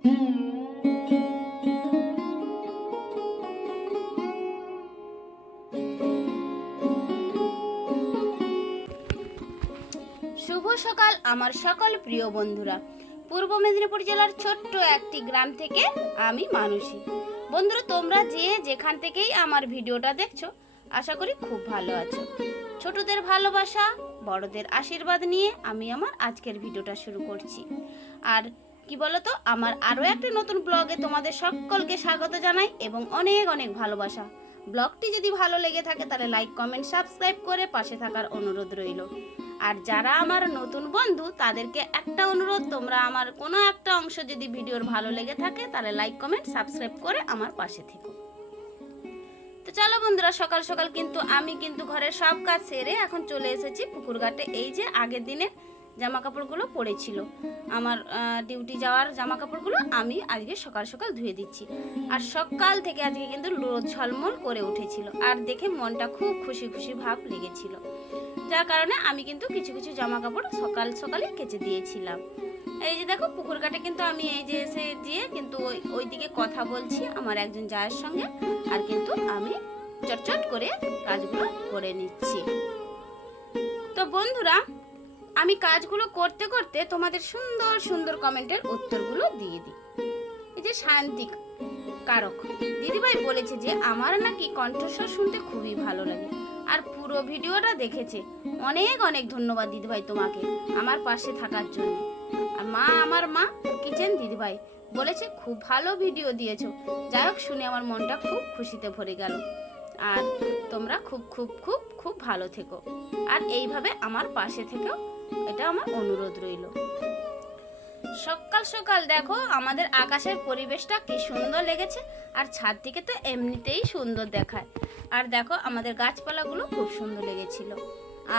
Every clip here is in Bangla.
শুভ সকাল, আমার সকল প্রিয় বন্ধুরা। পূর্ব মেদিনীপুর জেলার ছোট্ট একটি গ্রাম থেকে আমি মানুষী বন্ধুরা, তোমরা যে যেখান থেকেই আমার ভিডিওটা দেখছ, আশা করি খুব ভালো আছো। ছোটদের ভালোবাসা, বড়দের আশীর্বাদ নিয়ে আমি আমার আজকের ভিডিওটা শুরু করছি। আর কি বলতো? আমার আরও একটা নতুন ব্লগে তোমাদের সকলকে স্বাগত জানাই এবং অনেক অনেক ভালোবাসা। ব্লগটি যদি ভালো লেগে থাকে তাহলে লাইক, কমেন্ট, সাবস্ক্রাইব করে পাশে থাকার অনুরোধ রইল। আর যারা আমার নতুন বন্ধু, তাদেরকে একটা অনুরোধ, তোমরা আমার কোনো একটা অংশ যদি ভিডিওর ভালো লেগে থাকে তাহলে লাইক, কমেন্ট, সাবস্ক্রাইব করে আমার পাশে থেকো। তো চলো বন্ধুরা, সকাল সকাল কিন্তু আমি কিন্তু ঘরের সব কাজ সেরে এখন চলে এসেছি পুকুর ঘাটে এই যে আগের দিনের জামা কাপড়গুলো পড়েছিল। আমার ডিউটি যাওয়ার জামা কাপড়গুলো আমি আজকে সকাল সকাল ধুয়ে দিচ্ছি। আর সকাল থেকে আজকে কিন্তু রোদ ঝলমল করে উঠেছিল। আর দেখে মনটা খুব খুশি খুশি ভাব লেগেছিল। যার কারণে আমি কিন্তু কিছু কিছু জামা কাপড় সকাল সকালে কেচে দিয়েছিলাম। এই যে দেখো, পুকুর কাটে কিন্তু আমি এই যে এসে দিয়ে কিন্তু ওই ওই দিকে কথা বলছি আমার একজন জায়ের সঙ্গে। আর কিন্তু আমি চটচট করে কাজগুলো করে নিচ্ছি। তো বন্ধুরা আমি কাজগুলো করতে করতে তোমাদের সুন্দর সুন্দর কমেন্টের উত্তরগুলো দিয়ে দিই। এই যে শান্তি কারক, দিদিভাই বলেছে যে আমার নাকি কণ্ঠস্বর শুনতে খুবই ভালো লাগে। আর পুরো ভিডিওটা দেখেছে। অনেক অনেক ধন্যবাদ দিদিভাই তোমাকে আমার পাশে থাকার জন্য। আর মা আমার মা, কিচেন দিদিভাই বলেছে খুব ভালো ভিডিও দিয়েছ। যাই হোক, শুনে আমার মনটা খুব খুশিতে ভরে গেল। আর তোমরা খুব খুব খুব খুব ভালো থেকো। আর এইভাবে আমার পাশে থেকেও এটা আমার অনুরোধ রইল। সকাল সকাল দেখো আমাদের আকাশের পরিবেশটা কি সুন্দর লেগেছে, আর ছাদ থেকে তো এমনিতেই সুন্দর দেখায়। আর দেখো আমাদের গাছপালাগুলো খুব সুন্দর লেগেছিল।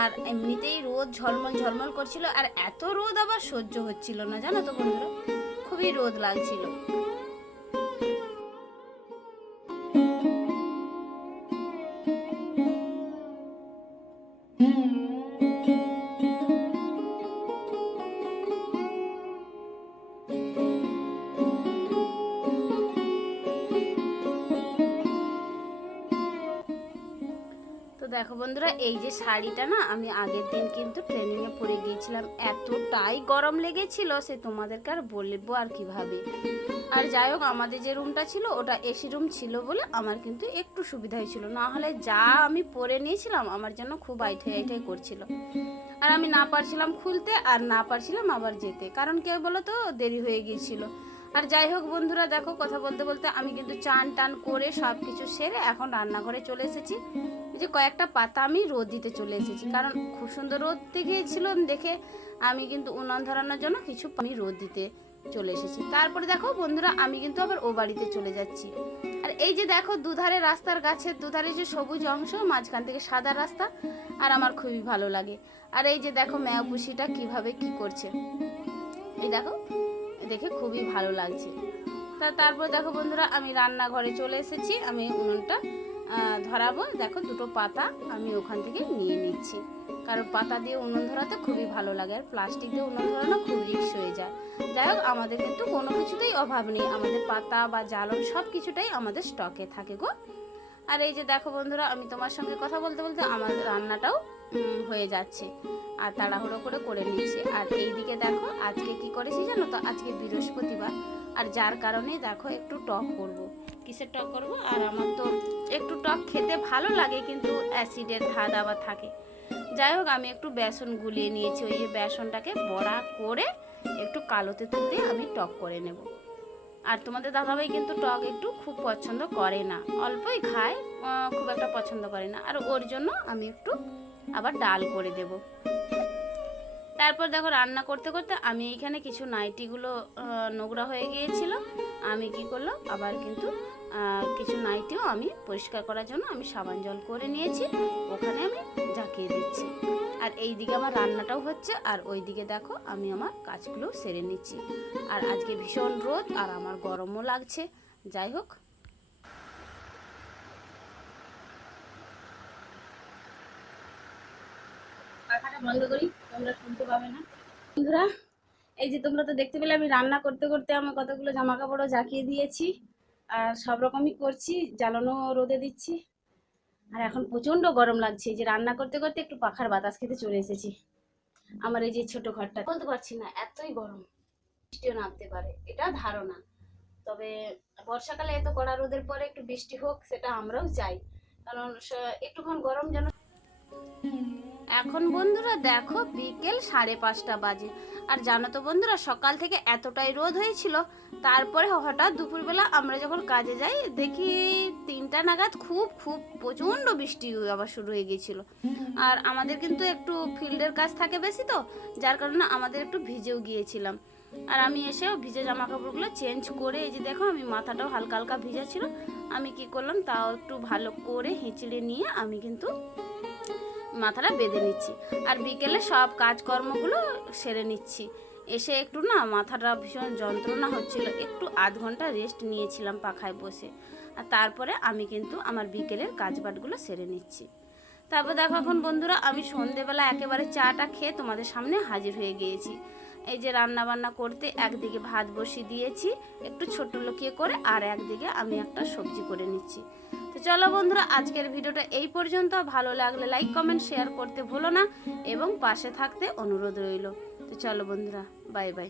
আর এমনিতেই রোদ ঝলমল ঝলমল করছিল, আর এত রোদ আবার সহ্য হচ্ছিল না, জানো তো বন্ধুরা? খুবই রোদ লাগছিল। দেখো বন্ধুরা, এই যে শাড়িটা না, আমি আগের দিন কিন্তু ট্রেনিংয়ে পরে গিয়েছিলাম। এতটাই গরম লেগেছিল সে তোমাদেরকে আর বলব আর কীভাবে। আর যাই হোক, আমাদের যে রুমটা ছিল, ওটা এসি রুম ছিল বলে আমার কিন্তু একটু সুবিধা হয়েছিল। না হলে যা আমি পরে নিয়েছিলাম, আমার জন্য খুব আইঠাই আইঠাই করছিল। আর আমি না পারছিলাম খুলতে, আর না পারছিলাম আবার যেতে। কারণ কেউ বলো তো, দেরি হয়ে গিয়েছিল। আর যাই হোক বন্ধুরা, দেখো কথা বলতে বলতে আমি কিন্তু চান টান করে সব কিছু সেরে এখন রান্নাঘরে চলে এসেছি। এই যে কয়েকটা পাতা আমি রোদ দিতে চলে এসেছি। কারণ খুব সুন্দর রোদ দেখেছিলাম দেখে আমি কিন্তু উনান ধরানোর জন্য কিছু আমি রোদ দিতে চলে এসেছি। তারপরে দেখো বন্ধুরা, আমি কিন্তু আবার ও বাড়িতে চলে যাচ্ছি। আর এই যে দেখো দুধারে রাস্তার গাছের, দুধারে যে সবুজ অংশ, মাঝখান থেকে সাদা রাস্তা, আর আমার খুবই ভালো লাগে। আর এই যে দেখো ম্যাও পুষিটা কীভাবে কি করছে। এই দেখো, দেখে খুবই ভালো লাগছে। তা তারপর দেখো বন্ধুরা, আমি রান্নাঘরে চলে এসেছি, আমি উনুনটা ধরাবো। দেখো, দুটো পাতা আমি ওখান থেকে নিয়ে নিচ্ছি। কারণ পাতা দিয়ে উনুন ধরাতে খুবই ভালো লাগে, আর প্লাস্টিক দিয়ে উনুন ধরানো খুব রিক্স হয়ে যায়। যাই হোক, আমাদের কিন্তু কোনো কিছুতেই অভাব নেই। আমাদের পাতা বা জ্বালন সব কিছুটাই আমাদের স্টকে থাকে গো। আর এই যে দেখো বন্ধুরা, আমি তোমার সঙ্গে কথা বলতে বলতে আমার রান্নাটাও হয়ে যাচ্ছে। আর তাড়াহুড়ো করে করে নিচ্ছি। আর এই দিকে দেখো, আজকে কি করেছি জানো তো? আজকে বৃহস্পতিবার। আর যার কারণে দেখো, একটু টক করব। কিসের টক করব? আর আমার তো একটু টক খেতে ভালো লাগে, কিন্তু অ্যাসিডের ধাদ আবার থাকে। যাই হোক, আমি একটু বেসন গুলিয়ে নিয়েছি। ওই যে বেসনটাকে বড়া করে একটু কালো তেঁতুল দিয়ে আমি টক করে নেব। আর তোমাদের দাদাভাই কিন্তু টক একটু খুব পছন্দ করে না। অল্পই খায় খুব একটা পছন্দ করে না। আর ওর জন্য আমি একটু আবার ডাল করে দেব। তারপর দেখো, রান্না করতে করতে আমি এইখানে কিছু নাইটিগুলো নোংরা হয়ে গিয়েছিল। আমি কি করলাম, আবার কিন্তু কিছু নাইটিও আমি পরিষ্কার করার জন্য আমি সাবান জল করে নিয়েছি, ওখানে আমি জাকিয়ে দিচ্ছি। আর এই দিকে আমার রান্নাটাও হচ্ছে, আর ওই দিকে দেখো আমি আমার কাজগুলো সেরে নিচ্ছি। আর আজকে ভীষণ রোদ, আর আমার গরমও লাগছে। যাই হোক। বন্ধুরা, এই যে তোমরা তো দেখতে পেলে, আমি রান্না করতে করতে আমার কতগুলো জামা কাপড়ও জাকিয়ে দিয়েছি। আর সব রকমই করছি, জ্বালানো রোদে দিচ্ছি। আর এখন প্রচণ্ড গরম লাগছে যে রান্না করতে করতে একটু পাখার বাতাস খেতে চলে এসেছি। আমার এই যে ছোট ঘরটা বলতে পারছি না, এতই গরম। বৃষ্টিও নামতে পারে, এটা ধারণা। তবে বর্ষাকালে এত কড়া রোদের পরে একটু বৃষ্টি হোক, সেটা আমরাও চাই। কারণ একটুক্ষণ গরম যেন এখন বন্ধুরা দেখো বিকেল সাড়ে পাঁচটা বাজে। আর জানো তো বন্ধুরা, সকাল থেকে এতটাই রোদ হয়েছিল, তারপরে হঠাৎ দুপুরবেলা আমরা যখন কাজে যাই, দেখি তিনটা নাগাদ খুব খুব প্রচণ্ড বৃষ্টি আবার শুরু হয়ে গিয়েছিল। আর আমাদের কিন্তু একটু ফিল্ডের কাজ থাকে বেশি তো, যার কারণে আমাদের একটু ভিজেও গিয়েছিলাম। আর আমি এসেও ভিজে জামা কাপড়গুলো চেঞ্জ করে, এই যে দেখো আমি মাথাটাও হালকা হালকা ভিজা ছিল, আমি কি করলাম, তাও একটু ভালো করে হেঁচড়ে নিয়ে আমি কিন্তু মাথাটা বেঁধে নিচ্ছি। আর বিকেলে সব কাজকর্মগুলো সেরে নিচ্ছি। এসে একটু না মাথাটা ভীষণ যন্ত্রণা হচ্ছিল। একটু আধ ঘণ্টা রেস্ট নিয়েছিলাম পাখায় বসে। আর তারপরে আমি কিন্তু আমার বিকেলের কাজবাজগুলো সেরে নিচ্ছি। তারপর দেখো এখন বন্ধুরা, আমি সন্ধেবেলা একেবারে চাটা খেয়ে তোমাদের সামনে হাজির হয়ে গিয়েছি। এই যে রান্না বান্না করতে একদিকে ভাত বসিয়ে দিয়েছি, একটু ছোট লুকিয়ে করে, আর একদিকে আমি একটা সবজি করে নিচ্ছি। চলো বন্ধুরা, আজকের ভিডিওটা এই পর্যন্ত। ভালো লাগলে লাইক কমেন্ট শেয়ার করতে ভুলো না এবং পাশে থাকতে অনুরোধ রইল। তো চলো বন্ধুরা বাই বাই